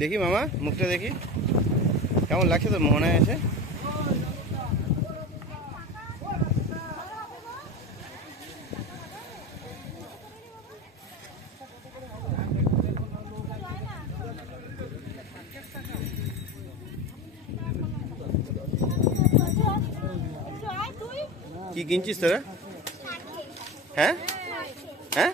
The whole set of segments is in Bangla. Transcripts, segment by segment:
দেখি মামা মুখটা দেখি কেমন লাগছে তোর মোহনায় এসে? কি কিনছিস তোরা? হ্যাঁ হ্যাঁ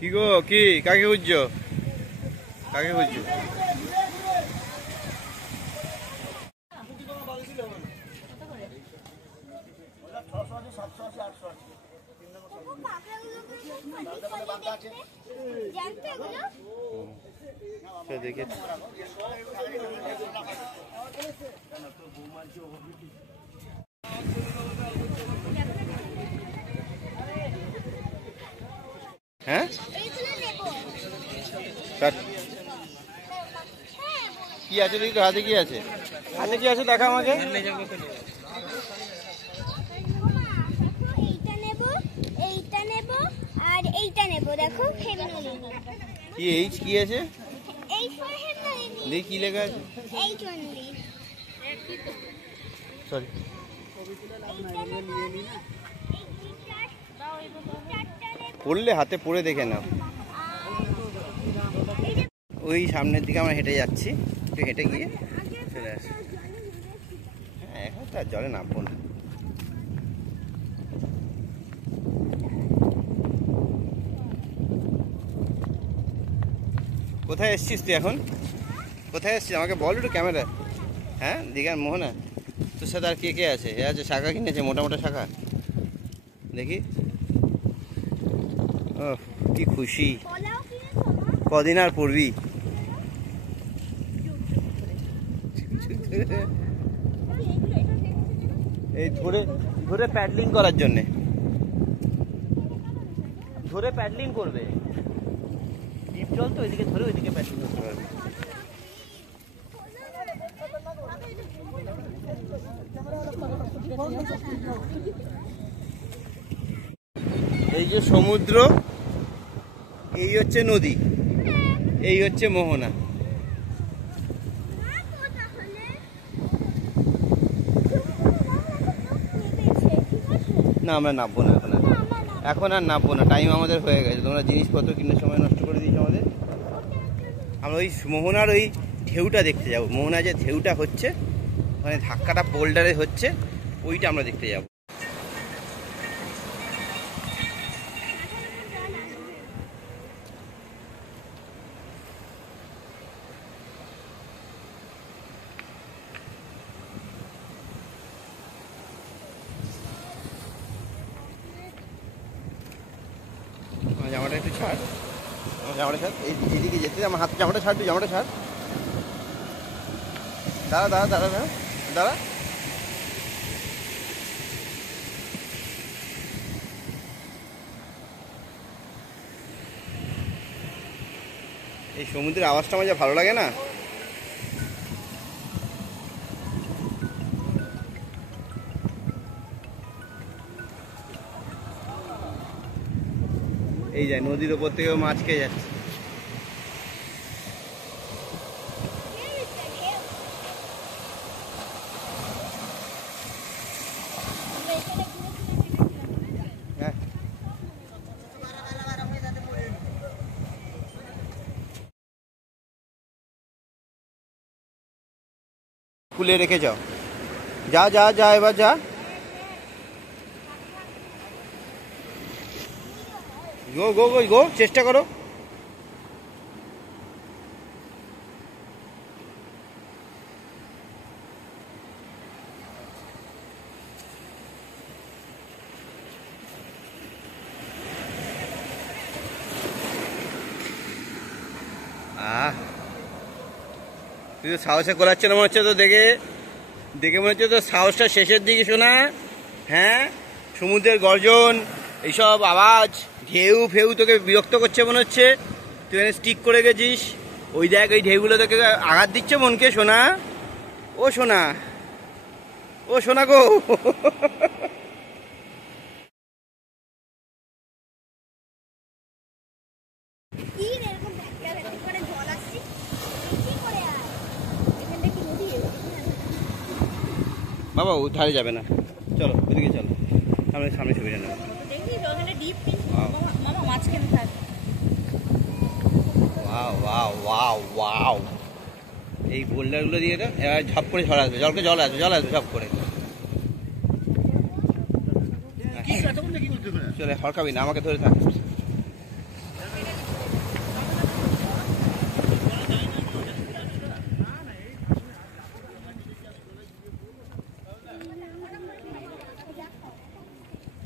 কি গো কি কাকে খুঁজছো? কাকে খুঁজছো? দেখে হ্যাঁ কি আছে দেখি তো হাতে কি আছে? হাতে কি আছে দেখা আমাকে। এইটা নেব আর এইটা নেব। দেখো কি এইচ কি আছে? দেখি কি লেখা আছে? সরি পড়লে হাতে পড়ে দেখে নাও। ওই সামনের দিকে আমরা হেঁটে যাচ্ছি, একটু হেঁটে গিয়ে চলে আসি। হ্যাঁ এখন তো আর জলে নামবো না। কোথায় এসছিস তুই এখন? কোথায় এসছিস আমাকে বল একটু ক্যামেরা। হ্যাঁ দীঘার মোহনা। তোর সাথে আর কে কে আছে? এ আছে শাখা কিনেছে, মোটা মোটা শাখা দেখি। ও কি খুশি, কদিন আর পড়বি। এই ধরে ধরে প্যাডলিং করার জন্যে, ধরে প্যাডলিং করবে। ডিপ জল তো ওইদিকে ধরে ওইদিকে প্যাডলিং করতে পারবে। এই যে সমুদ্র, এই হচ্ছে নদী, এই হচ্ছে মোহনা। না আমরা নামবো না এখন, এখন আর নামবো না। টাইম আমাদের হয়ে গেছে। তোমরা জিনিসপত্র কিনে সময় নষ্ট করে দিয়েছো আমাদের। আমরা ওই মোহনার ওই ঢেউটা দেখতে যাবো। মোহনা যে ঢেউটা হচ্ছে, মানে ধাক্কাটা বোল্ডারে হচ্ছে, ওইটা আমরা দেখতে যাবো। জামাটা একটু ছাড়, আমার জামাটা ছাড়। এইদিকে যেতে আমার হাতে জামাটা ছাড়, তুই জামাটা ছাড়। দাঁড়া দাঁড়া দাঁড়া দাঁড়া দাঁড়া। এই সমুদ্রের আওয়াজটা আমার যা ভালো লাগে না। এই যায় নদীর ওপর থেকেও মাছ খেয়ে যাচ্ছে। খুলে রেখে যাও। যা যা যা, এবার যা। গো গো গো গো, চেষ্টা করো। তুই তো সাহসে গোলাচ্ছে না মনে হচ্ছে, তো দেখে দেখে মনে হচ্ছে তো সাহসটা শেষের দিকে শোনা। হ্যাঁ, সমুদ্রের গর্জন, এইসব আওয়াজ, ঢেউ ফেউ তোকে বিরক্ত করছে মনে হচ্ছে। তুই এখানে স্টিক করে গেছিস, ওই দেখ ওই ঢেউগুলো তোকে আঘাত দিচ্ছে মনকে। শোনা, ও শোনা, ও শোনা গো। বাবা ও ধারে যাবে না, চলো ওইদিকে চলো, সামনে সামনে ছবিটা নেবো। ওয়াও ওয়াও ওয়াও ওয়াও, এই বোল্ডারগুলো দিয়ে এটা এবার ঝপ করে ঝড় আসবে, জল আসবে ঝপ করে। চলে হরকাবি না, আমাকে ধরে থাক।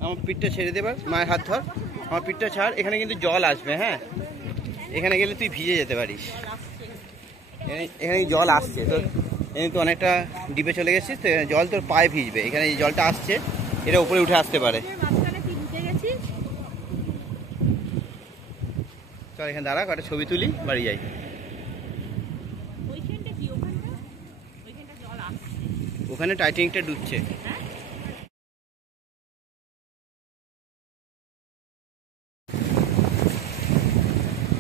আমার পিঠটা ছেড়ে দেবার, মায়ের হাত ধর, আমার পিঠটা ছাড়। এখানে কিন্তু জল আসবে, হ্যাঁ, এখানে গেলে তুই ভিজে যেতে পারিস। এখানে জল আসছে তোর, এখানে তো অনেকটা ডিপে চলে গেছিস তো, জল তোর পায়ে ভিজবে। এখানে এই জলটা আসছে, এটা উপরে উঠে আসতে পারে। চল এখানে দাঁড়া, একটা ছবি তুলি, বাড়ি যাই। ওখানে টাইটানিকটা ডুবছে।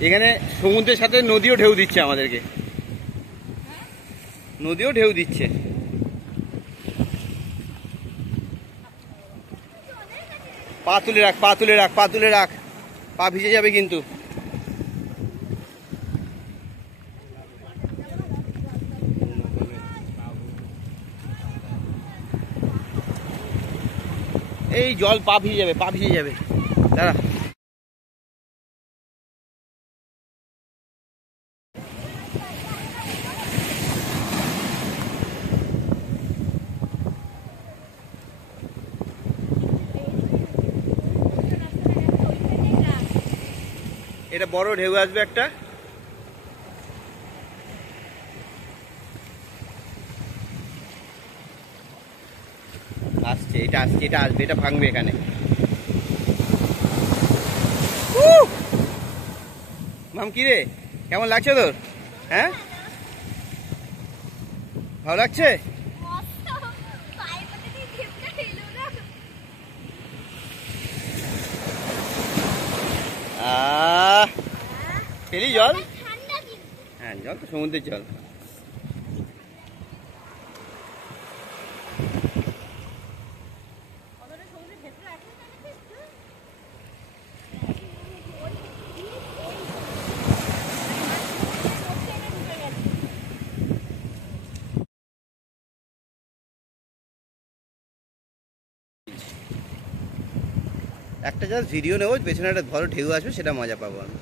এখানে সমুদ্রের সাথে নদীও ঢেউ দিচ্ছে আমাদেরকে, নদীও ঢেউ দিচ্ছে। পা তুলে রাখ, পা তুলে রাখ, পা তুলে রাখ, পা ভিজে যাবে কিন্তু। এই জল পা ভিজে যাবে, পা ভিজে যাবে, দাঁড়া। এটা বড় ঢেউ আসবে একটা, আসছে, এটা আসছে, এটা আসবে, এটা ভাঙবে এখানে। মাম কি রে, কেমন লাগছে তোর? হ্যাঁ, ভালো লাগছে? পেলি জল? হ্যাঁ, জল তো সমুদ্রের জল। একটা জাস্ট ভিডিও নেবো, পেছনে একটা বড় ঢেউ আসবে, সেটা মজা পাবো আমি।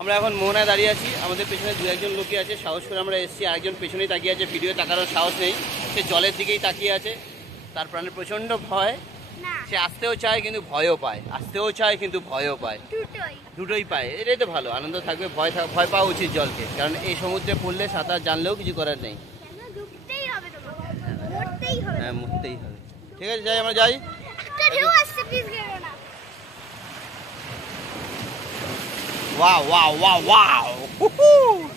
আমরা এখন মোহনায় দাঁড়িয়ে আছি, আমাদের পেছনে দু একজন লোকই আছে, সাহস করে আমরা এসেছি। আরেকজন পেছনেই তাকিয়ে আছে, ভিডিও তাকানোর সাহস নেই, সে জলের দিকেই তাকিয়ে আছে। তার প্রাণে প্রচণ্ড ভয়, সে আসতেও চায় কিন্তু ভয়ও পায়, আসতেও চায় কিন্তু ভয়ও পায়, দুটোই পায়। এটাই তো ভালো, আনন্দ থাকবে, ভয় পাওয়া উচিত জলকে, কারণ এই সমুদ্রে পড়লে সাঁতার জানলেও কিছু করার নেই। হ্যাঁ, মরতেই হবে। ঠিক আছে, যাই, আমরা যাই। Wow, wow, wow, wow! Woohoo!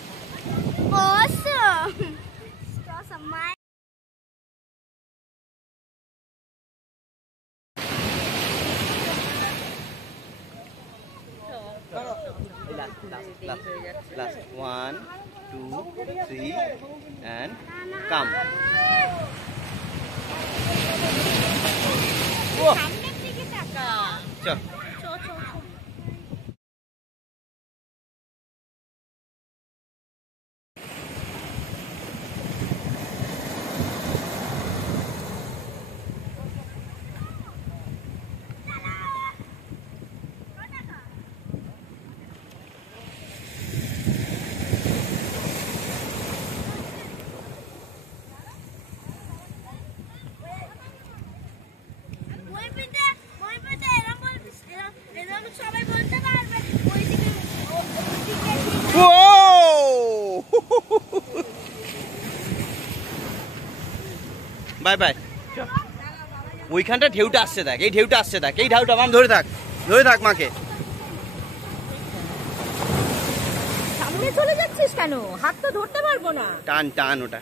Awesome! It's awesome, man. Last. 1, 2, 3, and come. Whoa! Chal. Bye bye. ওইখানটা ঢেউটা আসছে দেখ, এই ঢেউটা আসছে দেখ, এই ঢেউটা। মাম ধরে থাক মাকে। সামনে চলে যাচ্ছিস কেন? হাত তো ধরতে পারবো না। টান ওটা।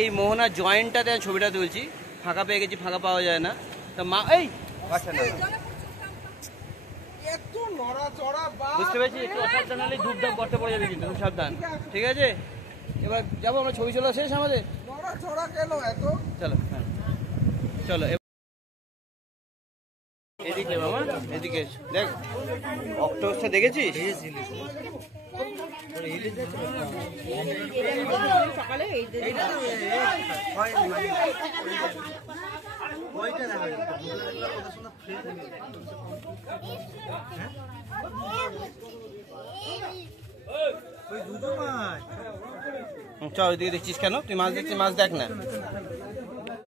এই মোহনা জয়েন্টটাতে ছবিটা তুলছি, ফাঁকা পেয়ে গেছি, ফাঁকা পাওয়া যায় না। তো মা এই বুঝতে পেরেছি, একটু অসাবধান হলে ধূপধাপ করতে পড়ে যাবে, কিন্তু খুব সাবধান। ঠিক আছে, এবার যাবো আমরা, ছবি চলা শেষ আমাদের। চলো হ্যাঁ চলো। এদিকে বাবা, এদিকে দেখ, অক্টোপাসটা দেখেছিস? সকালে চল ওইদিকে দেখছিস কেন? তুই মাছ দেখছিস, মাছ দেখ না।